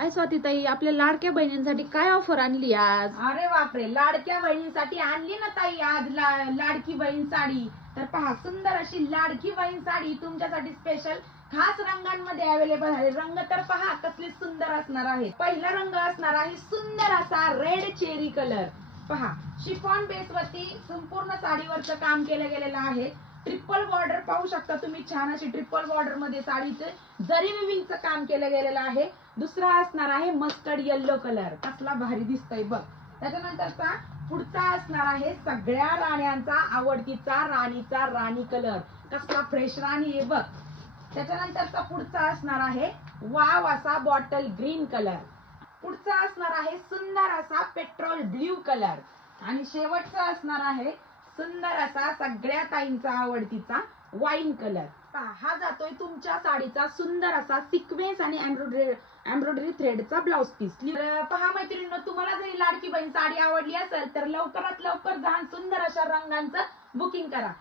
काय स्वातीताई आपल्या लाडक्या बहिणींसाठी काय ऑफर आणली आज? अरे बापरे लाडक्या बहिणींसाठी आणली ना ताई आज ला- लाडकी बहीण साडी. तर पहा सुंदर अशी लाडकी बहीण साडी तुमच्यासाठी स्पेशल खास रंगांमध्ये अवेलेबल आहे. रंग तर पहा कसले सुंदर असणार आहे पहिला रंग असणार आहे सुंदर असा रेड चेरी कलर पहा शिफॉन बेस वरती संपूर्ण साडीवरचं काम केलं गेलेलं आहे. ट्रिपल बॉर्डर पाहू शकता तुम्ही. छान अशी ट्रिपल बॉर्डरमध्ये साडीचे जरी विविंगचं काम केलं गेलेलं आहे दुसरा असणार आहे मस्टर्ड येल्लो कलर कसला भारी दिसतोय बघ. त्याच्यानंतरचा पुढचा असणार आहे सगळ्या राण्यांचा आवडतीचा राणीचा राणी कलर कसला फ्रेश राणी आहे बघ. त्याच्यानंतरचा पुढचा असणार आहे वाव असा बॉटल ग्रीन कलर पुढचा असणार आहे सुंदर असा पेट्रोल ब्ल्यू कलर आणि शेवटचा असणार आहे सुंदर असा सगळ्या ताईंचा आवडतीचा वाईन कलर हा जातोय तुमच्या साडीचा सुंदर असा सिक्वेन्स आणि एम्ब्रॉयडरी एम्ब्रॉयडरी थ्रेडचा ब्लाउज पीस पहा मैत्रिणींनो तुम्हाला जरी लाडकी बहीण साडी आवडली असेल तर लवकरात लवकर जा सुंदर अशा रंगांचं बुकिंग करा.